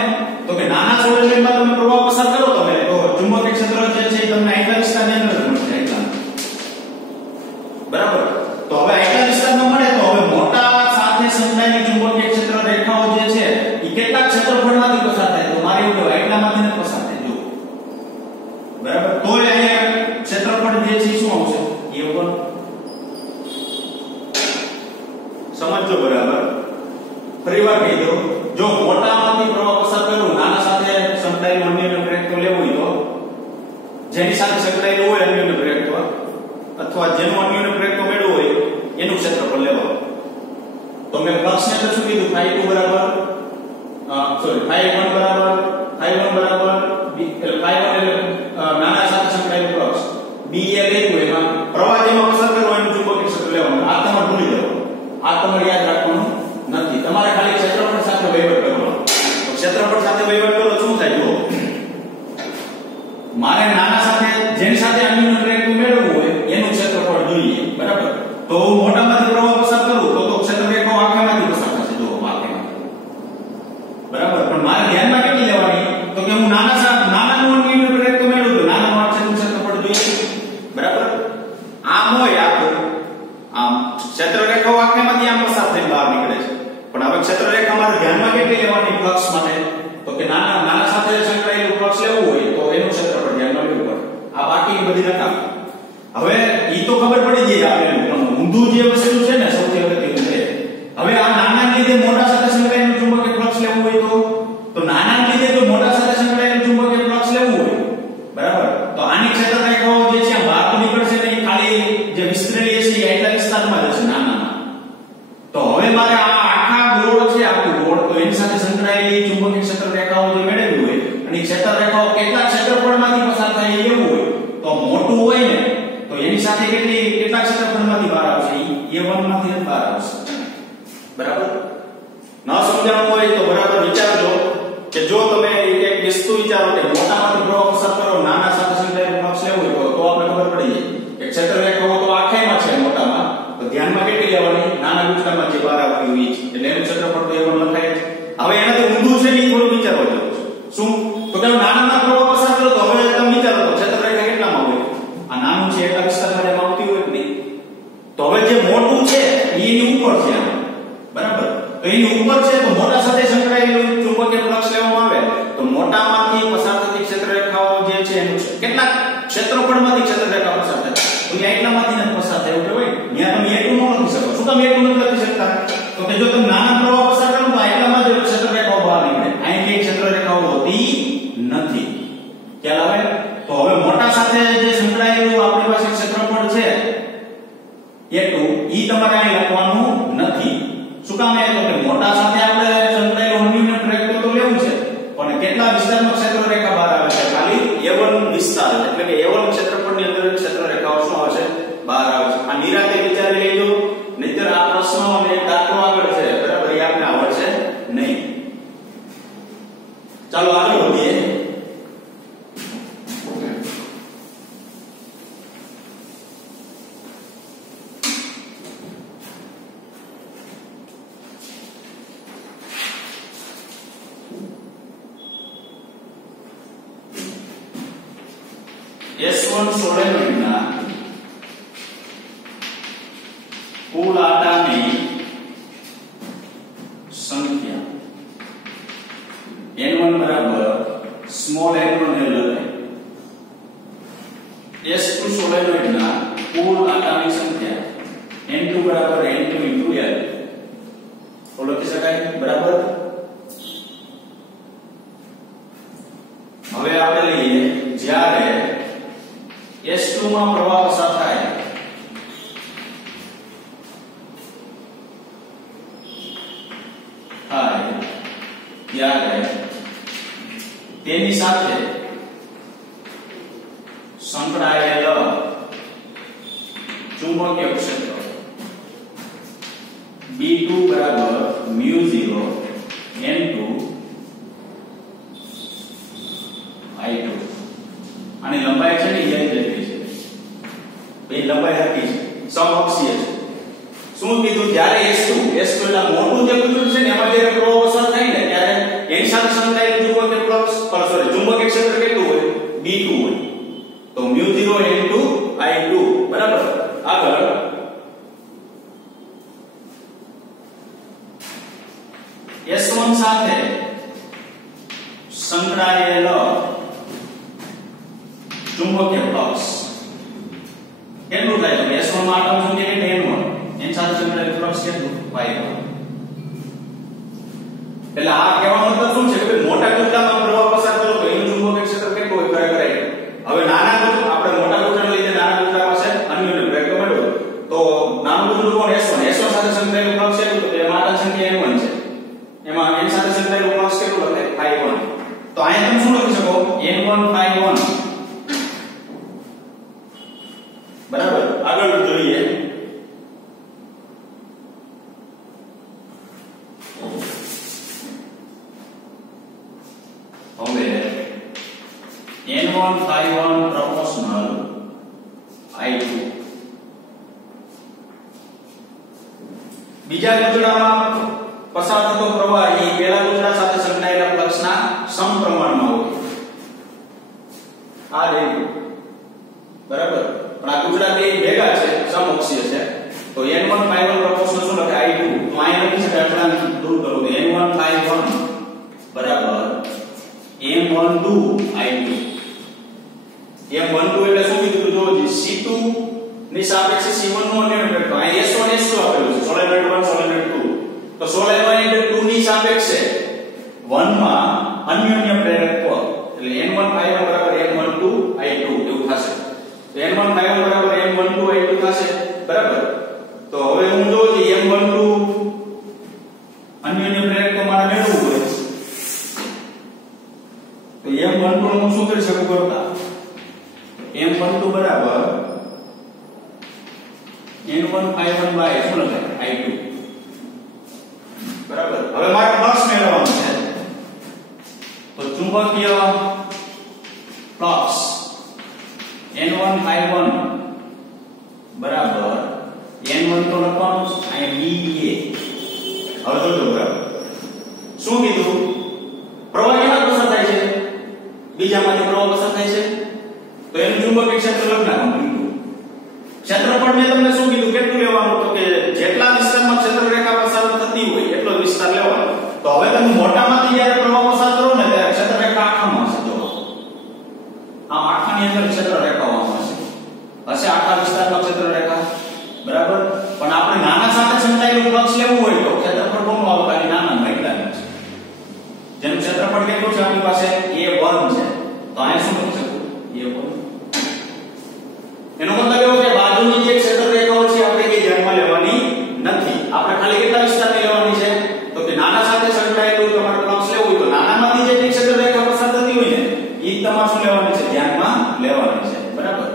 તો કે નાના સોલ્યુશનમાં તમે પ્રવાહ પસાર કરો તમે તો ચુંબકીય ક્ષેત્ર જે છે તમને આટલા વિસ્તારની અંદર મળશે એટલા બરાબર તો હવે આટલા વિસ્તારમાં મળે તો હવે મોટા સાથે સંકળાયેલી ચુંબકીય ક્ષેત્ર રેખાઓ જે છે ઈ કેટલા ક્ષેત્રફળમાંથી પસાર થાય તો મારે એવું કહેવાય આટલામાંથી જ પસાર થાય જો બરાબર તો અહીંયા ક્ષેત્રફળ જે છે શું આવશે A1 સમજો બરાબર ફરીવાર કહી દો જો મોટામાંથી પ્રવાહ પસાર કરું નાના સાથે સંકળાયેલું અન્યોન્ય પ્રેરક તો લેવું હોય તો જેની સાથે સંકળાયેલું હોય અન્યોન્ય પ્રેરક તો અથવા જેનું અન્યોન્ય પ્રેરક તો મેળવવું હોય એનું ક્ષેત્રફળ લેવાનું તો મેં ફ્લક્સને તો શું કીધું phi2 બરાબર phi1 બરાબર phi1 એટલે નાના સાથે સંકળાયેલું ફ્લક્સ B એ લેવું એમાં પ્રવાહ જેમાં પસાર કરવો એનું ચુંબકીય ક્ષેત્ર લેવાનું આ તમારે ભૂલી જવાનું આ તમારે યાદ રાખવાનું નથી તમારે ખાલી ક્ષેત્રફળ સાથે વહીવટ કરવાનો તો ક્ષેત્રફળ સાથે વહીવટ કરો શું થાય જો મારે નાના સાથે જેની સાથે અન્યોન્ય પ્રેરક મેળવવું હોય એનું ક્ષેત્રફળ જોઈએ બરાબર તો હું મોટામાંથી પ્રવાહ પસાર કરું તો ક્ષેત્રરેખાઓ આખામાંથી પસાર થશે જો આખામાંથી બરાબર પણ મારે ધ્યાનમાં કેટલી લેવાની તો કે હું નાનાનું અન્યોન્ય પ્રેરક મેળવું તો નાનાનું ક્ષેત્રફળ જોઈએ બરાબર આમ હોય આમ ક્ષેત્રરેખાઓ આખામાંથી આમ પસાર થઈને બહાર નીકળે છે પણ હવે ક્ષેત્રરેખા મારે ધ્યાનમાં કેટલી લેવાની ફ્લક્સ માટે તો કે નાના સાથે સંકળાયેલું ફ્લક્સ લેવું હોય તો એનું ક્ષેત્રફળ ધ્યાનમાં લેવું પડે આ બાકીની બધી રકમ હવે ઈ તો ખબર પડી ગઈ આપણે પણ ઊંધું જે વસ્તુ છે ને સૌથી અગત્યનું છે હવે આ નાના લીધે મોટા સાથે સંકળાયેલું ચુંબકીય ફ્લક્સ લેવું હોય તો નાના લીધે જો મોટા સાથે સંકળાયેલું ચુંબકીય ફ્લક્સ લેવું હોય બરાબર તો આની ક્ષેત્રરેખાઓ જે છે આ બહાર નીકળશે ને એ ખાલી જે વિસ્તરેલી છે એ આટલા વિસ્તારમાં જ છે નાના તો હવે મારે આ આખા ગોળ છે આખું ગોળ તો એની સાથે સંકળાયેલી ચુંબકીય ક્ષેત્ર રેખાઓ જે મેળવી હોય અને ક્ષેત્ર રેખાઓ કેટલા ક્ષેત્રફળમાંથી પસાર થાય એવું હોય તો મોટું હોય ને તો એની સાથે કેટલા ક્ષેત્રફળમાંથી બહાર આવશે A1 માંથી જ બહાર આવશે બરાબર ન સમજાણું હોય તો બરાબર વિચારજો કે જો તમે એક વસ્તુ વિચારો કે મોટામાંથી પ્રવાહ પસાર કરો નાના સાથે સંકળાયેલું ફ્લક્સ લેવું હોય તો આપણે ખબર પડી જાય કે ક્ષેત્ર રેખાઓ તો આખામાં છે મોટામાં તો ધ્યાનમાં કેટલી લેવાની નાના ગૂંચળામાં જે બહાર આવતી હોય છે એટલે એનું ક્ષેત્રફળ તો A1 લખાય છે હવે એનાથી ઊંધું છે ને થોડું વિચારવા જેવું છે શું તો કે નાનામાં પ્રવાહ પસાર કરો તો હવે તમે વિચારો તો ક્ષેત્રરેખા કેટલામાં હોય આ નાનું છે એટલા વિસ્તારમાં જેમ આવતી હોય કે નહીં તો હવે જે મોટું છે એની ઉપર છે બરાબર તો એની ઉપર છે તો મોટા સાથે સંકળાયેલું ચુંબકીય ફ્લક્સ લેવામાં આવે તો મોટામાંથી પસાર થતી ક્ષેત્રરેખાઓ જે છે એનું કેટલા ક્ષેત્રફળમાંથી ક્ષેત્રરેખા પસાર થાય તો એ એટલામાંથી જ પસાર થાય એટલે હોય ત્યાં તમે એટલું ન લખી શકો શું તમે એટલું નથી લખી શકતા તો કે જો તમે નાના પ્રવાહ પસાર કરો તો એટલામાં જ ક્ષેત્રરેખાઓ બહાર નીકળે અહીં કે ક્ષેત્રરેખાઓ હોતી નથી ખ્યાલ આવે તો હવે મોટા સાથે જે સંકળાયેલું આપણી પાસે ક્ષેત્રફળ છે એટલું ઈ તમારે અહીં લખવાનું નથી શું કામ તો કે મોટા સાથે આપણે સંકળાયેલું અન્યોન્ય પ્રેરક તો લેવું છે પણ કેટલા વિસ્તારમાં ક્ષેત્રરેખા બહાર આવે છે ખાલી A1 વિસ્તાર એટલે કે A1 ક્ષેત્રફળની અંદર ક્ષેત્રરેખાઓ શું આવશે બહાર આવે છે આ નિરાંતે વિચારી લેજો નહીતર આ પ્રશ્નો અને દાખલો આગળ છે બરાબર એ આપણે આવડશે નહીં ચાલો આગળ વધીએ S1 સોલેનોઇડના કુલ આટાની સંખ્યા n1 બરાબર સ્મોલ n1 એ લખાય. S2 સોલેનોઇડના કુલ આટાની સંખ્યા n2 બરાબર n2 * l તો લખી શકાય. બરાબર. હવે આપણે લઈએ જ્યારે S2 માં પ્રવાહ પસાર થાય ત્યારે તેની સાથે સંકળાયેલ ચુંબકીય ક્ષેત્ર B2 બરાબર μ0 n2 I2. આની લંબાઈ છે ને યાદ રાખવી છે. બે લંબાઈ હરકી છે, સમઅક્ષીય છે. શું કીધું? જ્યારે S2 એટલે મોટું જે બિંદુ છે ને એમાં જ્યારે પ્રવાહ પસાર થાય ને ત્યારે એની સાથે સંકળાયેલું ચુંબકીય ફ્લક્સ ચુંબકીય ક્ષેત્ર કેટલું હોય? B2 હોય. તો μ0 n2 I2. બરાબર. આગળ S1 સાથે સંકળાયેલ ચુંબકીય ફ્લક્સ કેટલું થાય? તો S1 માં આટલું સંખ્યા એટલે n1 એની સાથે સંકળાયેલ ફ્લક્સ કેટલું? y1. એટલે આ કહેવાનો મતલબ શું છે કે મોટા ટુકડામાં પ્રવાહ પસાર કરો તો એનું ચુંબકીય ક્ષેત્ર કેટલું હોય? ખરેખર હવે નાના ટુકડા આપણે મોટા ટુકડાને લીધે નાના ટુકડા પાસે અન્યને બ્રેક મળ્યો તો નાનું ટુકડું કોણ? S1 સાથે સંકળાયેલું ફ્લક્સ કેટલું? તો એમાં આટલા સંખ્યા n1 છે. એમાં એની સાથે સંકળાયેલું ફ્લક્સ કેટલું લખાય? y1. તો અહીંયા તમે શું લખી શકો? n1 y1. બરાબર. આગળ જોઈએ હવે n1 ∅1 proportional I2. બીજા ગુંચડામાં પસાર થતો પ્રવાહ એ પહેલા ગુંચડા સાથે સંકળાયેલા ફ્લક્સના સમપ્રમાણમાં હોય. આ રહ્યું. બરાબર. પણ આ ગુંચડા બે ભેગા છે, સમઅક્ષીય છે. તો n1 ∅1 proportional શું લખે? I2. તો અહીંયા લખી શકાય અટલાને દૂર કરો તો n1 ∅1 બરાબર M12 I2. M12 એટલે શું કીધું? જો C2 ની સાપેક્ષે C1 નું અન્યન પ્રેરક. અહીં S1 S2 આપેલું છે. Solenoid 1 solenoid 2. તો સોલેનોઇડ 2 ની સાપેક્ષે 1 માં અન્યોન્ય પ્રેરકત્વ એટલે n1 ∅1 બરાબર M12 I2 એવું થશે. તો n1 ∅1 બરાબર M12 I2 થશે. બરાબર. તો હવે હું જો M12 અન્યોન્ય પ્રેરકત્વ મારે મેળવવું હોય તો M12 હું શું કરી શકું? કરતા M12 બરાબર n1 ∅1 બાય શું લખાય? I2. બરાબર. હવે મારે ફ્લક્સ મેળવવાનું છે તો ચુંબકીય ફ્લક્સ n1 ∅1 બરાબર n1 તો લખવાનું છે અહીં BA. હવે જોજો બરાબર શું કીધું? પ્રવાહ કેવા પસાર થાય છે? બીજામાંથી પ્રવાહ પસાર થાય છે તો એનું ચુંબકીય ક્ષેત્ર લખ નાખવાનું. ક્ષેત્રફળ મેં તમને શું કીધું? કેટલું લેવાનું? તો કે જેટલા વિસ્તારમાં ક્ષેત્રરેખા પસાર થતી હોય એટલો વિસ્તાર લેવાનો. તો હવે તમે મોટામાંથી જ્યારે પ્રવાહ પસાર કરો ને ત્યારે ક્ષેત્રરેખા આખામાં હશે. જો આમ આખાની અંદર ક્ષેત્રરેખાઓ હશે આખા વિસ્તારમાં ક્ષેત્રરેખા. બરાબર. પણ આપણે નાના સાથે સંકળાયેલું ફ્લક્સ લેવું હોય તો ક્ષેત્રફળ કોનું આવે? ખાલી નાના મહિલાનું છે. જેનું ક્ષેત્રફળ કેટલું છે આપણી પાસે? A1 છે. તો અહીંયા શું લખી શકું? A1. એનો મતલબ એવો કે બાજુની જે ક્ષેત્રરેખાઓ છે આપણે કે ધ્યાનમાં લેવાની નથી. આપણે ખાલી કેટલા વિસ્તારની લેવાની છે? તો કે નાના સાથે સંકળાયેલું તમારે ફ્લક્સ લેવું હોય તો નાનામાંથી જે ક્ષેત્રરેખા પસાર થતી હોય ને એ તમારે શું લેવાની છે? ધ્યાનમાં લેવાની છે. બરાબર.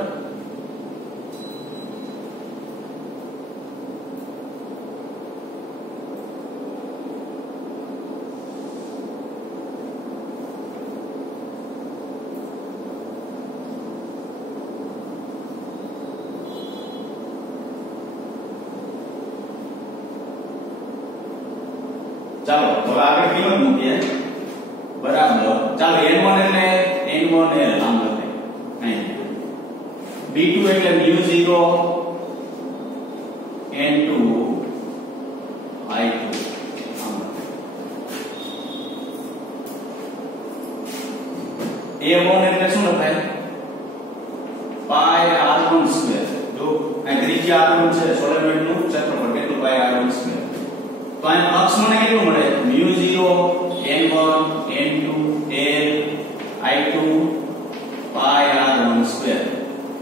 ચાલો હવે આગળ કિંમત મૂકીએ. બરાબર. ચાલો n1 એટલે n1 l આમ લખાય. અહીં v2 એટલે μ0 n2 i2 a1 એટલે શું લખાય પાઈ r1 સ્ક્વેર જો આ ત્રિજ્યા r1 છે સોલેનોઇડ નું ક્ષેત્રફળ કેટલું પાઈ r1 સ્ક્વેર તો આ અક્ષ મને કેટલું મળે μ0 n1 n2 a i2 pi r1 square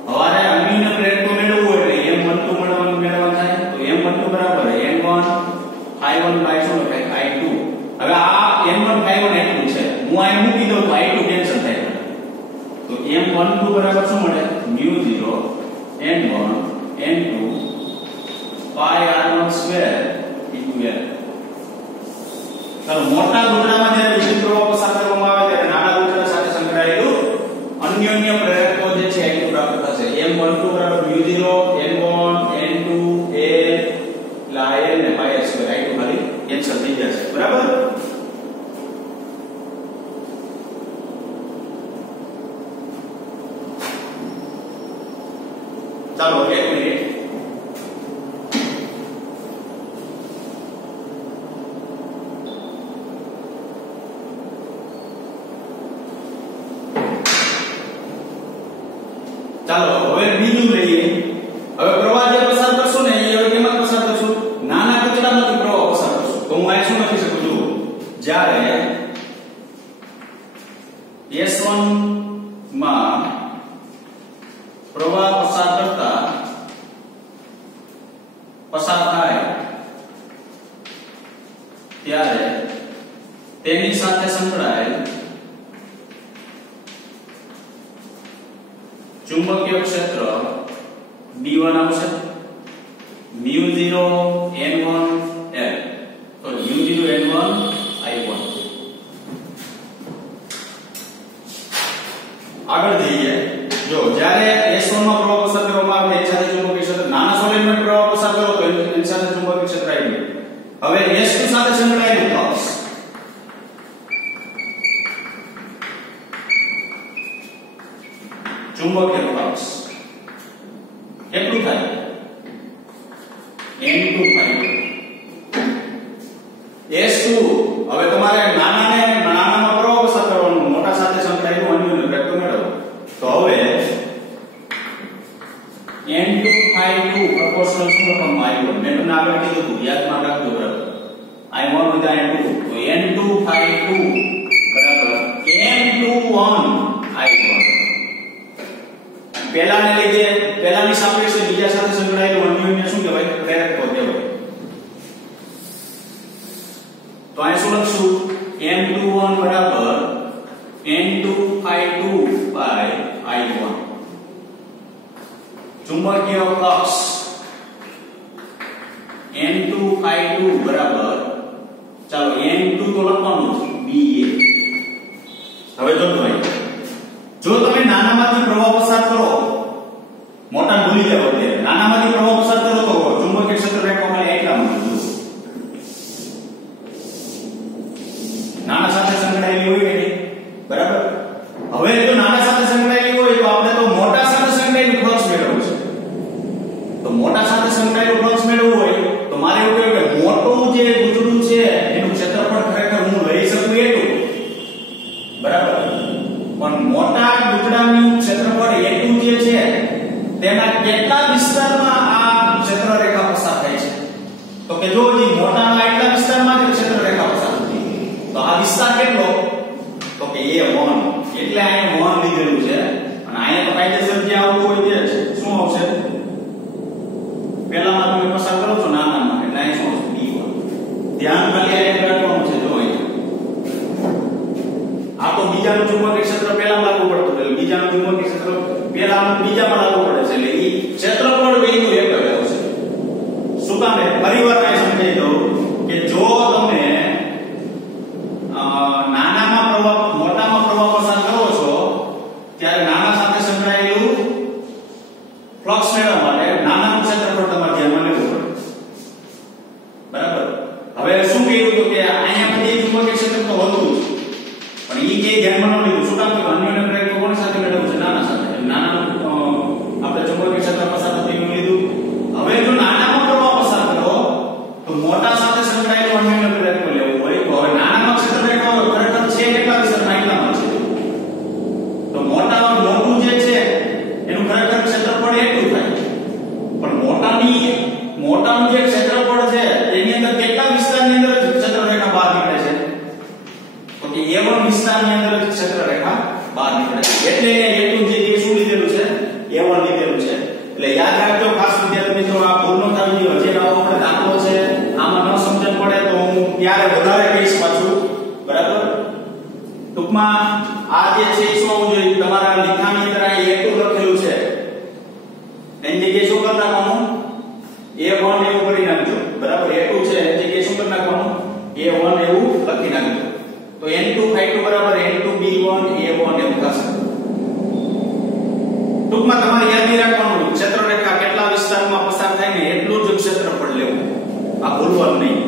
હવારે અન્યને પ્લેટ તો મેળવવું એટલે m12 મેળવવાનું થાય તો m12 બરાબર n1 i1 બાય શું લખાય i2 હવે આ n1 i1 એટલું છે હું આ મૂકી દઉં તો i2 કેન્સલ થાય તો m12 બરાબર શું મળે μ0 n1 n2 પાઈ r1 સ્ક્વેર ઇન્ટુ l ચાલો મોટા દૂધડામાં જ્યારે વિદ્યુત પ્રવાહ પસાર કરવામાં આવે ત્યારે નાના દૂધડા સાથે સંકળાયેલું અન્યોન્ય પ્રેરકો જે છે એ પ્રાપ્ત થશે m12 બરાબર μ0 n1 n2 a l ને પાઈ r સ્ક્વેર i2 ખાલી કેન્સલ થઈ જશે બરાબર ચાલો એક મિનિટ ચાલો હવે બીજું લઈએ હવે પ્રવાહ જે પસાર કરશો ને એ કેમાં પસાર કરશો નાના કચરામાંથી પ્રવાહ પસાર કરશો તો હું આ શું લખી શકું છું જ્યારે S1 માં પ્રવાહ પસાર થાય ત્યારે તેની સાથે સંકળાયેલ ચુંબકીય ક્ષેત્ર B1 આવશે μ0 n1 l તો μ0 n1 i1 આગળ જઈએ જો જ્યારે S1 માં પ્રવાહ પસાર કરવામાં આવે તેની સાથે ચુંબકીય ક્ષેત્ર નાના સોલેનોઇડ પ્રવાહ પસાર કરો તો એની સાથે ચુંબકીય ક્ષેત્ર આવી હવે S2 સાથે સંકળાયેલું ફ્લક્સ ચુંબકીય ફ્લક્સ કેટલું થાય n2 S2 હવે તમારે નાનામાં પ્રવાહ પસાર કરવાનું મોટા સાથે સંકળાયેલું અન્યને પ્રેરકો મેળવો તો હવે n2 પ્રોપોર્શનલ શું લખવાનું i1 મેં તમને આગળ કીધું હતું યાદમાં રાખજો બરાબર i1 with i2 તો n2 બરાબર n21 i1 પહેલાને લીધે પહેલાની સાપેક્ષે બીજા સાથે સંકળાયેલું અન્યને શું કહેવાય પ્રેરકો કહેવાય તો અહીં શું લખશું n21 બરાબર n2 by i1 ચુંબકીય ફ્લક્સ n2 બરાબર ચાલો n2 તો લખવાનું ba હવે જો ભાઈ જો તમે નાનામાંથી પ્રવાહ પસાર કરો મોટા ભૂલી જાવ ત્યારે નાનામાંથી પ્રવાહ પસાર કરો તો ચુંબકીય ક્ષેત્ર રેખા મળે એટલા માટે નાના સાથે સંકળાયેલી હોય કે બરાબર હવે જો નાના સાથે સંકળાયેલી હોય તો આપણે તો મોટા સાથે સંકળાયેલું ફ્લક્સ મેળવવું છે તો મોટા સાથે સંકળાયેલું ફ્લક્સ મેળવવું હોય તો મારે એવું કહેવું કે મોટું જે ગુંજળું છે એનું ક્ષેત્રફળ ખરેખર હું લઈ શકું એટલું બરાબર પણ મોટા ગુંજળાનું ક્ષેત્રફળ એટલું જે છે તેના કેટલા વિસ્તારમાં આ ક્ષેત્ર રેખા પસાર થાય છે તો કે જો જે મોટાના એટલા વિસ્તારમાં જ ક્ષેત્ર રેખા પસાર થતી તો આ વિસ્તાર કેટલો તો કે a1 એટલે અહીંયા 1 લીધેલું છે અને અહીંયા તો કાયદેસર જે આવતું હોય તે શું આવશે પહેલામાં તમે પસાર કરો છો નાનામાં એટલે અહીં શું આવશે b1 ધ્યાન ખાલી અહીંયા રાખવાનું છે જો અહીંયા આ તો બીજાનું ચુંબકીય ક્ષેત્ર પહેલા લાગુ પડતું એટલે બીજાનું ચુંબકીય ક્ષેત્ર પહેલાનું બીજામાં લાગુ પડે છે એટલે ઈ ક્ષેત્રફળ બેનું એક જ આવશે શું કામ છે ફરીવાર મેં સમજાવી દઉં કે જો તમે નાનામાં પ્રવાહ મોટામાં પ્રવાહ પસાર કરો છો ત્યારે નાના સાથે સંકળાયેલું ફ્લક્સ મેળવવા માટે નાનાનું ક્ષેત્રફળ તમારે ધ્યાનમાં લેવું પડે બરાબર હવે શું કહ્યું તો કે અહીંયા બધી ચુંબકીય ક્ષેત્ર તો હતું પણ ઈ કે ધ્યાનમાં ન લીધું શું કામ કે અન્યને પ્રેરકો કોની સાથે મેળવવું છે નાના સાથે નાનાનું A1 વિસ્તારની અંદર ક્ષેત્ર રેખા બહાર નીકળે છે એટલે A2 જગ્યાએ શું લીધેલું છે A1 લીધેલું છે એટલે યાદ રાખજો ખાસ વિદ્યાર્થી મિત્રો આ ભૂલ ન થવી જોઈએ જે નવો આપણે દાખલો છે આમાં ન સમજણ પડે તો હું ત્યારે વધારે કહીશ પાછું બરાબર ટૂંકમાં આ જે છે શું આવવું જોઈએ તમારા લેખાની અંદર આ A2 લખેલું છે એની જગ્યાએ શું કરી નાખવાનું A1 એવું કરી નાખજો બરાબર A2 છે એની જગ્યાએ શું કરી નાખવાનું A1 એવું લખી નાખજો તો N2 ∅2 બરાબર N2 B1 A1 એવું થશે ટૂંકમાં તમારે યાદ રાખવાનું ક્ષેત્રરેખા કેટલા વિસ્તારમાં પસાર થાય ને એટલું જ ક્ષેત્રફળ લેવું આ ભૂલવાનું નહીં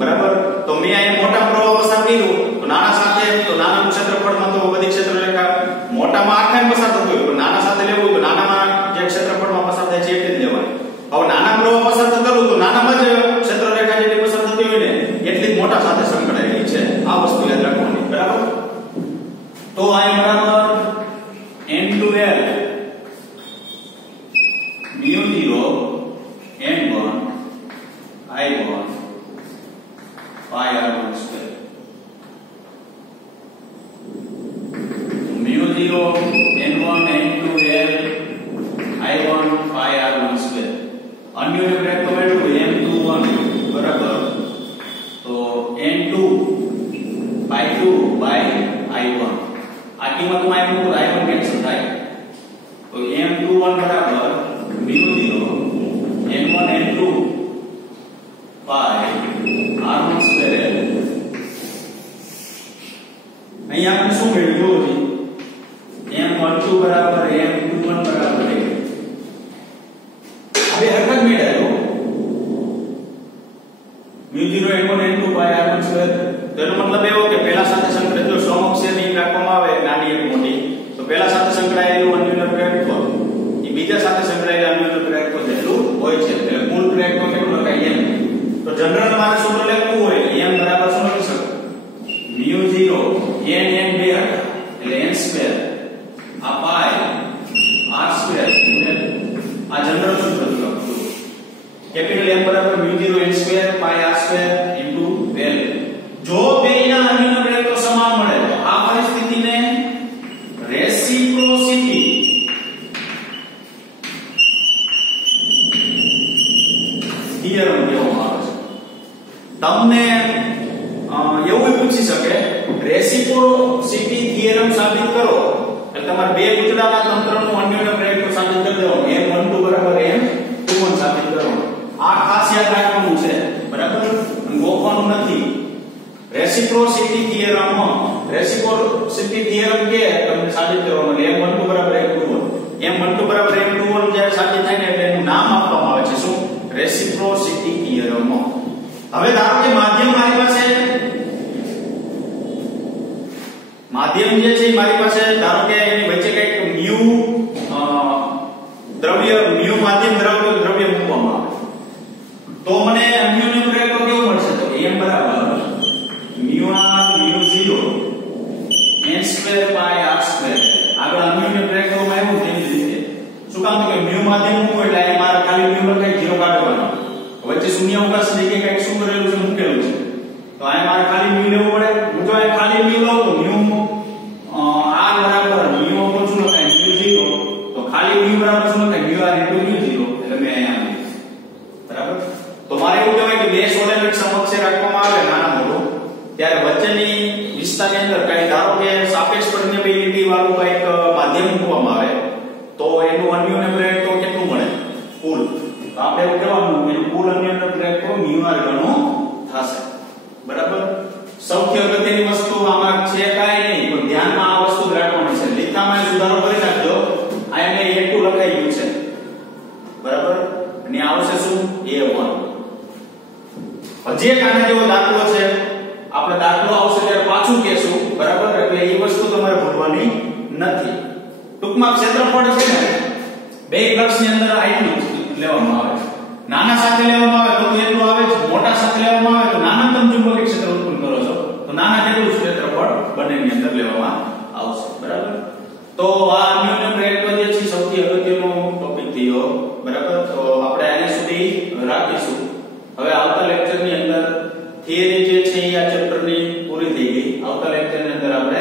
બરાબર તો મેં અહીં મોટા પ્રવાહ પસાર કર્યું તો નાના સાથે તો નાના ક્ષેત્રફળમાં તો બધી ક્ષેત્રરેખા મોટામાં આખા પસાર થતું હોય પણ નાના સાથે લેવું તો નાનામાં જે ક્ષેત્રફળમાં પસાર થાય છે એટલી જ લેવાની હવે નાના પ્રવાહ પસાર થતા હોય તો નાનામાં જ ક્ષેત્રરેખા જેટલી પસાર થતી હોય ને એટલી જ મોટા સાથે સંકળાયેલી છે આ વસ્તુ યાદ રાખવાની બરાબર તો અહીં બરાબર N2L mu0 N1 I1 pi R1 square mu0 N1 N2L I1 pi R1 square अन्य ब्रेक तो बैठो M21 बराबर तो N2 by 2 by I1 આ કિંમત માં I1 કેન્સલ થાય તો M21 બરાબર mu0 N1 N2 pi R1 square અહીં આપણે શું મેળવ્યું છે M12 બરાબર M21 બરાબર હવે હરકત મેળવ્યો mu0 N1 N2 pi R1 square તેનો મતલબ એવો કે પહેલા સાથે સંકળાયેલ જો સમઅક્ષરની રાખવામાં આવે નાની એક મોટી તો પહેલા સાથે સંકળાયેલું અન્યનો પ્રેરકત્વ એ બીજા સાથે સંકળાયેલા અન્યનો પ્રેરકત્વ જેટલું હોય છે એટલે કુલ પ્રેરકત્વ કેટલું લખાય m તો જનરલ મારે સૂત્ર લખવું હોય m બરાબર શું લખી શકો mu0 n n બે એટલે n સ્ક્વેર આ pi r સ્ક્વેર આ જનરલ સૂત્ર લખવું કેપિટલ M બરાબર mu0 n square pi r square into l જો બેના અન્યનો પ્રેરકત્વ સમાન મળે તો આ પરિસ્થિતિને રેસિપ્રોસિટી થિયરમ કહેવામાં આવે છે તમને એવું પૂછી શકે રેસિપ્રોસિટી થિયરમ સાબિત કરો એટલે તમારે બે ગુચડાના તંત્રનું અન્યનો પ્રેરકત્વ સાબિત કરી દેવાનું M12 બરાબર M21 સાબિત કરવાનું આ ખાસ યાદ રાખવાનું છે બરાબર ગોખવાનું નથી રેસિપ્રોસિટી થિયરમ કે તમને સાબિત કરવાનું M12 બરાબર M12 બરાબર M21 જ્યારે સાબિત થાય ને એટલે એનું નામ આપવામાં આવે છે શું રેસિપ્રોસિટી થિયરમ હવે ધારો કે માધ્યમ મારી પાસે માધ્યમ જે છે મારી પાસે ધારો કે એની વચ્ચે કંઈક mu દ્રવ્ય mu માધ્યમ દ્રવ્ય મૂકવામાં આવે તો મને અન્યનો પ્રેરકત્વ કેવું મળશે તો m બરાબર mu r mu0 n square pi r square આગળ અન્યનો પ્રેરકત્વમાં એવું તેવી રીતે શું કામ તો કે mu માધ્યમ મૂકવું એટલે અહીં મારે ખાલી mu પર કંઈક 0 કાઢવાનો વચ્ચે શૂન્યાવકાશ જગ્યાએ કંઈક શું કરેલું છે મૂકેલું છે તો અહીં મારે ખાલી mu લેવું પડે હું જો અહીં ખાલી mu લઉં તો mu r બરાબર mu ઉપર શું લખાય mu0 તો ખાલી mu બરાબર શું લખાય mu r into mu0 એટલે મેં અહીંયા બરાબર તો મારે એવું કહેવાય કે બે સોલેનોઇડ સમકક્ષ રાખવામાં આવે નાના મોટો ત્યારે વચ્ચેની વિસ્તારની અંદર કઈ ધારો કે સાપેક્ષ પરમેબિલિટી વાળું કઈક માધ્યમ મૂકવામાં આવે તો એનું અન્યનો પ્રેરકત્વ કેટલું મળે કુલ તો આપણે એવું કહેવાનું એનું કુલ અન્યનો પ્રેરકત્વ mu r ગણું થશે બરાબર સૌથી અગત્યની વસ્તુ આમાં છે કાઈ નહીં પણ ધ્યાનમાં આ વસ્તુ રાખવાની છે લેખામાં સુધારો કરી નાખજો આ એને A2 લખાઈ ગયું છે બરાબર અને આવશે શું A1 હજી એક આના જેવો દાખલો છે આપણે દાખલો આવશે ત્યારે પાછું કહેશું બરાબર એટલે એ વસ્તુ તમારે ભૂલવાની નથી ટૂંકમાં ક્ષેત્રફળ છે ને બે ફ્લક્સની અંદર આટલું લેવામાં આવે નાના સાથે લેવામાં આવે તો એટલું આવે છે મોટા સાથે લેવામાં આવે તો નાનાતમ ચુંબકીય ક્ષેત્ર ઉત્પન્ન કરો છો તો નાના જેટલું ક્ષેત્રફળ બંનેની અંદર લેવામાં આવશે બરાબર તો આ અન્યનો પ્રેરકત્વ જે છે સૌથી અગત્યનો ટોપિક થયો બરાબર તો આપણે આને સુધી રાખીશું હવે આવતા લેક્ચરની અંદર થિયરી જે છે આ ચેપ્ટરની પૂરી થઈ આવતા લેક્ચરની અંદર આપણે